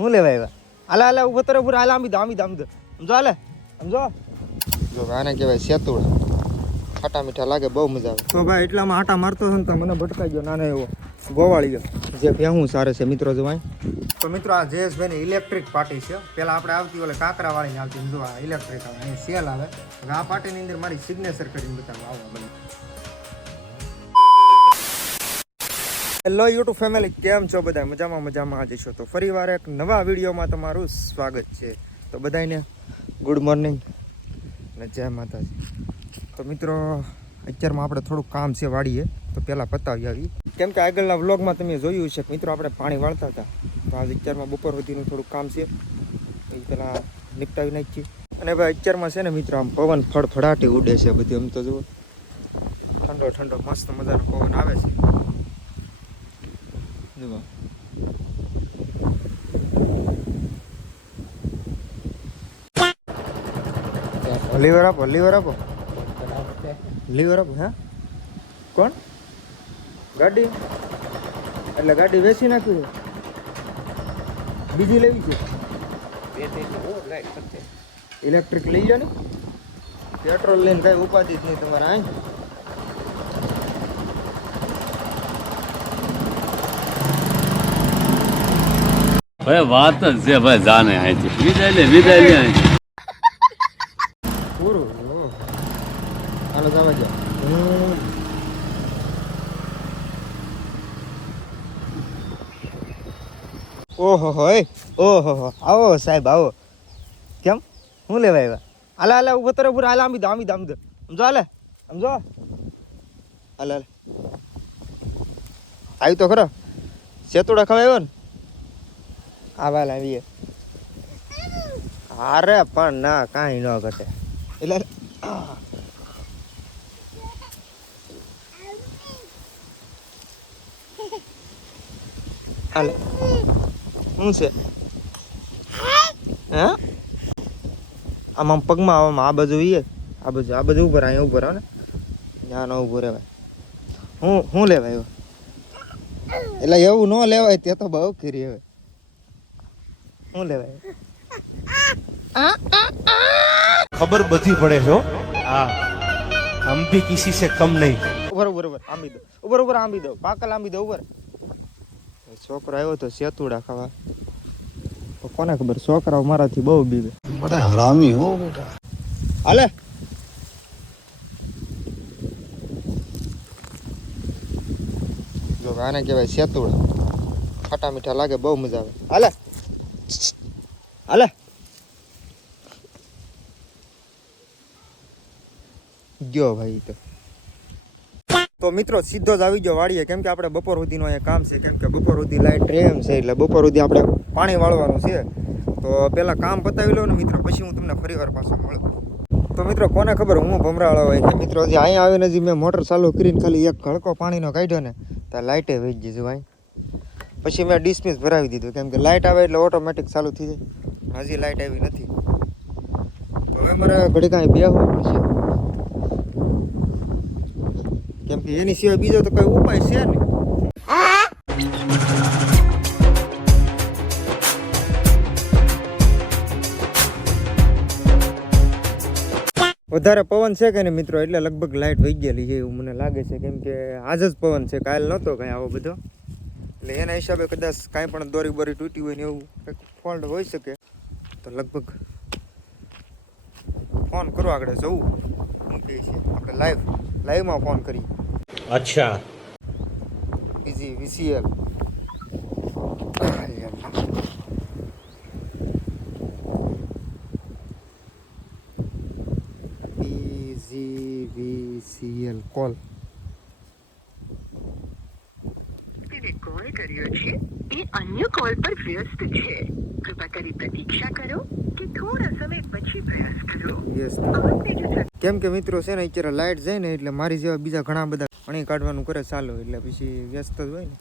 હું લેવા આવ્યા? હાલે હાલે ઉભો તો પૂરા હાલે આમી દો સમજો હાલે સમજો જો આને કહેવાય સેતુડા ખાટા મીઠા લાગે બહુ મજા આવે. તો ભાઈ એટલામાં આટા મારતો હતો ને તો મને ભટકાઈ ગયો નાનો એવો ગોવાળી ગયો જે ભેહું સારે છે મિત્રો જોવાય. તો મિત્રો આ જયેશભાઈની ઇલેક્ટ્રિક પાર્ટી છે. પહેલાં આપણે આવતી ઓલે કાંકરાવાળીને આવતી જો આ ઇલેક્ટ્રિક આવે અહીં સેલ આવે. હવે આ પાર્ટીની અંદર મારી સિગ્નેચર કરીને બતાવો આવો બને. હેલો યુટ્યુબ ફેમિલી, કેમ છો બધા? મજામાં જ છો. તો ફરી વાર એક નવા વિડીયોમાં તમારું સ્વાગત છે. તો બધાને ગુડ મોર્નિંગ અને જય માતાજી. તો મિત્રો અત્યારમાં આપણે થોડુંક કામ છે વાડીએ, તો પહેલાં પતાવી આવી. કેમ કે આગળના વ્લોગમાં તમે જોયું છે મિત્રો આપણે પાણી વાળતા હતા. તો આજ અત્યારમાં બપોર સુધીનું થોડુંક કામ છે એ પહેલાં નિપટાવી નાખીએ. અને ભાઈ અત્યારમાં છે ને મિત્રો આમ પવન ફળફડાટી ઉડે છે બધી. આમ તો જુઓ ઠંડો ઠંડો મસ્ત મજાનો પવન આવે છે. જુઓ લીવર આપો હે કોણ ગાડી? એટલે ગાડી વેચી નાખી બીજી લેવી છે? ઇલેક્ટ્રિક લઈ લો ને, પેટ્રોલ લઈને કઈ ઉપાધિ જ નહીં તમારે. આ ભાઈ વાત જ છે ભાઈ, જાને અહીંથી વિદાય લે પૂરું. હાલો જવા દો. ઓહો આવો સાહેબ આવો. કેમ હું લેવા આવ્યા? હાલે હાલે ઉભો તો પૂરા હાલે આમી દો સમજો હાલે સમજો હાલે આવી તો ખરો. સેતુડા ખવાયો ને આવા લાવીએ. અરે પણ ના કાંઈ ન ઘટે એટલે હાલે શું છે હે? આમ પગમાં આવવામાં આ બાજુ ઈએ આ બાજુ ઉપર અહીંયા ઉપર આવે ને ત્યાં ન ઉભો રહેવાય. હું લેવાય એટલે એવું ન લેવાય. તે તો બહુ ખીરી હવે. શું લેવાય? खबर बधी पड़े हो हाँ, हम भी किसी से कम नहीं. બરોબર આંબી દો પાકલ આંબી દો ઉપર. છોકરો આવ્યો તો સેતુડા ખાવા. તો કોને ખબર છોકરાઓ મારાથી બહુ બીવે. बड़ा हरामी हो बेटा. હાલે જો આને કહેવાય સેતુડા ખાટા મીઠા લાગે બહુ મજા આવે. હાલે ગયો ભાઈ. તો મિત્રો સીધો જ આવી ગયો વાડીએ. કેમ કે આપણે બપોર સુધીનું અહીંયા કામ છે. કેમ કે બપોર સુધી લાઈટ રહે એમ છે એટલે બપોર સુધી આપણે પાણી વાળવાનું છે. તો પહેલાં કામ પતાવી લો ને મિત્રો, પછી હું તમને ફરી વાર પાછો મળું. તો મિત્રો કોને ખબર હું ભમરાળો હોય કે મિત્રો જે અહીંયા આવીને હજી મેં મોટર ચાલુ કરીને ખાલી એક ઘડકો પાણીનો કાઢ્યો ને તો લાઇટે વહી ગઈ છે ભાઈ. પછી મેં ડિસમિસ ભરાવી દીધું કેમ કે લાઇટ આવે એટલે ઓટોમેટિક ચાલુ થઈ જાય. હજી લાઇટ આવી નથી તો હવે મારે ઘડી કાંઈ બેસવું પડશે. કેમ કે એની સિવાય બીજો તો કઈ ઉપાય છે નહીં. વધારે પવન છે કે ને મિત્રો એટલે લગભગ લાઇટ વહી ગયેલી છે એવું મને લાગે છે. કેમ કે આજ જ પવન છે, કાલ નહોતો કાંઈ આવો બધો. એટલે એના હિસાબે કદાચ કાંઈ પણ દોરી બોરી તૂટી હોય ને એવું કંઈક ફોલ્ટ હોઈ શકે. તો લગભગ ફોન કરો આગળ જવું શું કહે છે આપણે લાઈવમાં ફોન કરીએ. अच्छा ઇઝી VCL કોલ. તેને કોલ કર્યો છે એ અન્ય કોલ પર વ્યસ્ત છે. કૃપા કરી પ્રતીક્ષા કરો કે થોડા સમય પછી પ્રયાસ કરો. યસ. કેમ કે મિત્રો છે ને અત્યારે લાઇટ જાય ને એટલે મારી જેવા બીજા ઘણા બધા પાણી કાઢવાનું કરે ચાલો એટલે પછી વ્યસ્ત જ હોય ને.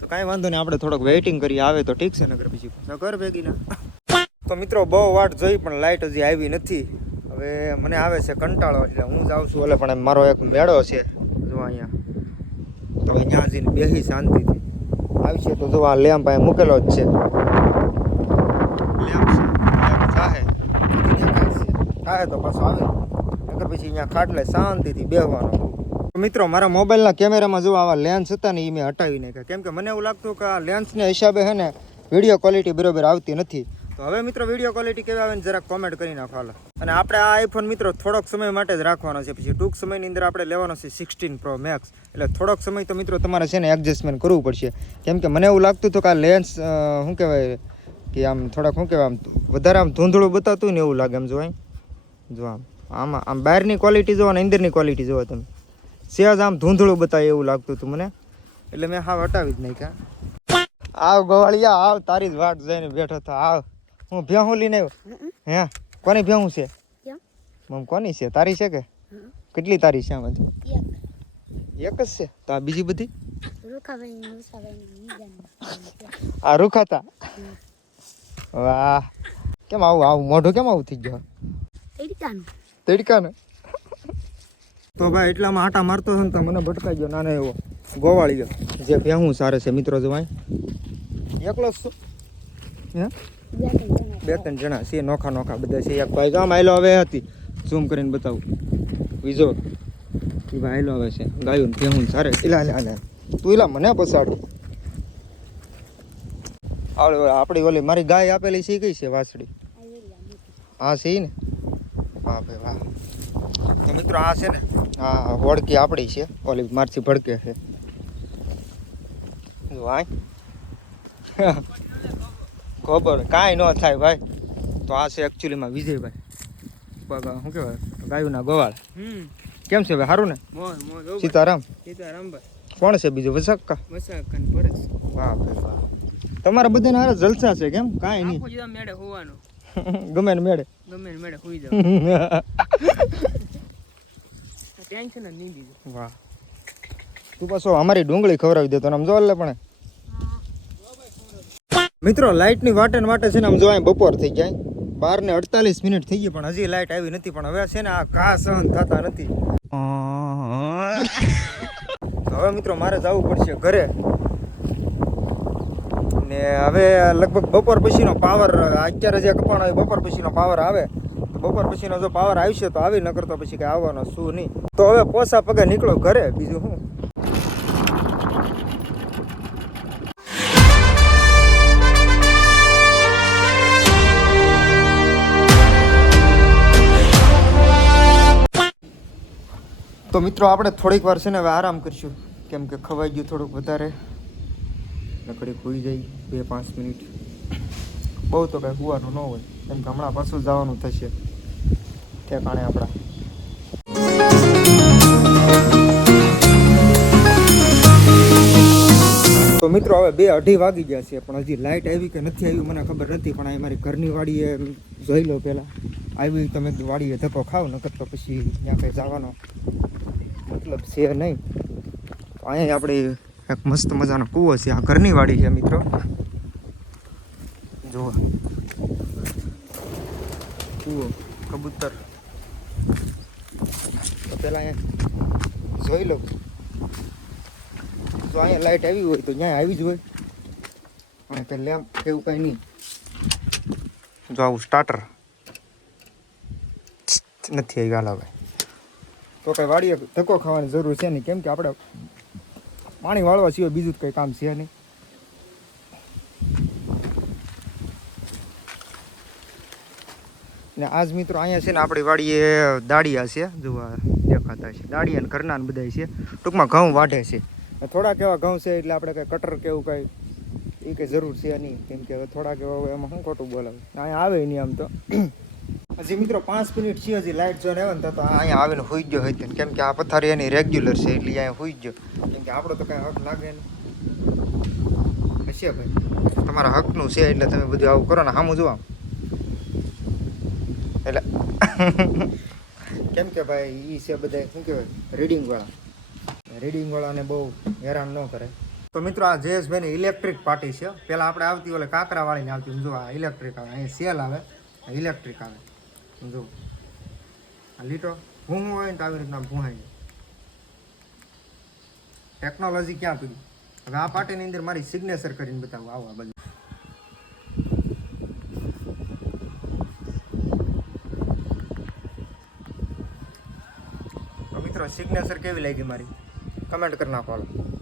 તો કાંઈ વાંધો નહીં, આપણે થોડોક વેઇટિંગ કરીએ. આવે તો ઠીક છે, નગર પછી ઘર ભેગી ના. તો મિત્રો બહુ વાટ જોઈ પણ લાઇટ હજી આવી નથી. હવે મને આવે છે કંટાળો એટલે હું જાઉં છું ઓલે પણ મારો એક મેળો છે જો અહીંયા. તો અહીંયા જઈને બેસી શાંતિથી આવશે તો જો આ લેમ્પ અહીંયા મૂકેલો જ છે. લેમ્પ ચાહે થાય તો પાછો આવે નકર પછી અહીંયા ખાટલે શાંતિથી બેહવાનું. મિત્રો મારા મોબાઈલના કેમેરામાં જો આવા લેન્સ હતા ને એ મેં હટાવી નાખ્યા, કેમ કે મને એવું લાગતું કે આ લેન્સને હિસાબે છે ને વિડીયો ક્વોલિટી બરોબર આવતી નથી. તો હવે મિત્રો વિડીયો ક્વોલિટી કેવી આવે ને જરાક કોમેન્ટ કરી નાખો હાલો. અને આપણે આ આઈફોન મિત્રો થોડોક સમય માટે જ રાખવાનો છે, પછી ટૂંક સમયની અંદર આપણે લેવાનો છે 16 Pro Max. એટલે થોડોક સમય તો મિત્રો તમારે છે ને એડજસ્ટમેન્ટ કરવું પડશે, કેમ કે મને એવું લાગતું હતું કે આ લેન્સ શું કહેવાય કે આમ થોડાક શું કહેવાય આમ વધારે આમ ધૂંધળું બતાવતું ને એવું લાગે. આમ જો આમાં આમ બહારની ક્વોલિટી જોવો ને અંદરની ક્વોલિટી જોવો તમે, સહેજ આમ ધૂંધળું બતાવે એવું લાગતું હતું મને, એટલે મેં હાવ હટાવી જ નાખ્યા. આવ ગવાળિયા આવ, તારી જ વાટ જઈને બેઠો હતો. આવ હું ભેહું લઈને આવ્યો. હે કોની ભેહું છે? મમ કોની છે? તારી છે કે કેટલી તારી છે? આમાંથી એક જ છે તો આ બીજી બધી આ રૂખાતા. વાહ, કેમ આવું મોઢું કેમ આવું થઈ ગયું? તડકાને તો ભાઈ એટલામાં આટા મારતો હતો ને તો મને ભટકાઈ ગયો નાનો એવો ગોવાળિયો જે ભેહું સારે છે મિત્રો. જવાય એકલો જ છું? હે 2-3 જણા છે, નોખા બધા છે. એક ભાઈ ગામ આયલો હવે હતી, ઝૂમ કરીને બતાવું બીજો એ ભાઈ આયલો હવે છે. ગાયું ભેહું સારે. ઇલા તું ઇલા મને પસાડ. આપણી ઓલી મારી ગાય આપેલી છે કઈ છે? વાસળી. હા છે ને? હા ભાઈ વાહ. તો મિત્રો આ છે ને હા હોડકી આપણી છે, ઓલી મારથી ભડકે છે. વાય ખબર કાંઈ ન થાય ભાઈ. તો આ છે એકચ્યુઅલીમાં વિજયભાઈ, શું કહેવાય ગાયુના ગોવાળ. કેમ છે ભાઈ? સારું ને? સીતારામ. કોણ છે બીજું? વસાકા. વાહ ભાઈ વાહ, તમારા બધાને હારે જલસા છે કેમ? કાંઈ નહીં, ગમે ને મેળે હોઈ જાવ. વાહ, તું પાછો અમારી ડુંગળી ખવડાવી દેતો ને આમ જો. એટલે પણ મિત્રો લાઇટની વાટે ને વાટે છે ને આમ જો બપોર થઈ જાય, 12:48 થઈ ગઈ પણ હજી લાઇટ આવી નથી. પણ હવે છે ને આ ઘા સહન થતા નથી. હવે મિત્રો મારે જવું પડશે ઘરે, ને હવે લગભગ બપોર પછીનો પાવર, અત્યારે જે કપાણો હોય બપોર પછીનો પાવર આવે, તો બપોર પછીનો જો પાવર આવશે તો આવી, નકર તો પછી કંઈ આવવાનો શું નહીં. તો હવે પોસા પગે નીકળો ઘરે, બીજું શું. તો મિત્રો આપણે થોડીક વાર છે ને હવે આરામ કરીશું, કેમ કે ખવાઈ ગયું થોડુંક વધારે. લકડી ખોઈ જાય 2-5 મિનિટ, બહુ તો કાંઈ સુવાનું ન હોય, કેમ કે હમણાં પાછું જવાનું થશે ઠેકાણે આપણા. તો મિત્રો હવે 2-2:30 વાગી ગયા છે, પણ હજી લાઇટ આવી કે નથી આવી મને ખબર નથી. પણ અહીં મારી ઘરની વાડીએ જોઈ લો પહેલાં આવી, તમે વાડીએ ધક્કો ખાવ, નકર તો પછી ત્યાં કંઈ જવાનો મતલબ છે નહીં. તો અહીંયા આપણે એક મસ્ત મજાનો કૂવો છે, આ ઘરની વાડી છે મિત્રો. જુઓ કૂવો, કબૂતર. તો પહેલાં અહીંયા જોઈ લો, જો અહીંયા લાઇટ આવી હોય તો ત્યાં આવી જ હોય, અને કંઈ લેમ્પ એવું કંઈ નહીં. જો આવું સ્ટાર્ટર નથી આવી ગાલા ભાઈ, તો કંઈ વાડીએ ધક્કો ખાવાની જરૂર છે નહીં, કેમ કે આપણે પાણી વાળવા સિવાય બીજું કંઈ કામ છે નહીં. ને આજ મિત્રો અહીંયા છે ને આપણી વાડીએ દાળિયા છે, જોવા દેખાતા છે દાળિયા ને ઘરના બધા છે. ટૂંકમાં ઘઉં વાઢે છે, થોડાક એવા ઘઉં છે એટલે આપણે કંઈ કટર કે એવું કંઈ એ કંઈ જરૂર છે નહીં, કેમ કે થોડાક એવા હોય એમાં શું ખોટું બોલાવે. અહીંયા આવે નહીં આમ તો. હજી મિત્રો 5 મિનિટ છે, હજી લાઇટ જોઈને આવે ને તો અહીંયા આવીને હોઈ ગયો હોય, કેમ કે આ પથારી એની રેગ્યુલર છે એટલે અહીંયા હોઈ ગયો, કેમ કે આપણો તો કાંઈ હક લાગે નહીં. હશે ભાઈ, તમારા હકનું છે એટલે તમે બધું આવું કરો ને. સામું જોવા એટલે કેમ કે ભાઈ એ છે બધા શું કહેવાય રીડિંગવાળાને બહુ હેરાન ન કરે. તો મિત્રો આ જયેશભાઈની ઇલેક્ટ્રિક પાર્ટી છે. પહેલાં આપણે આવતી ઓલે કાકરાવાળીને આવતી, જો આ ઇલેક્ટ્રિક આવે, અહીં સેલ આવે, ઇલેક્ટ્રિક આવે. જો આ લીટો ભૂંગું હોય ને તો આવી રીતના ભૂંહાઈ જાય. ટેકનોલોજી ક્યાં પડી. હવે આ પાર્ટીની અંદર મારી સિગ્નેચર કરીને બતાવું. આવો આ બધું મિત્રો સિગ્નેચર કેવી લાગી મારી કમેન્ટ કરી નાખો હાલો.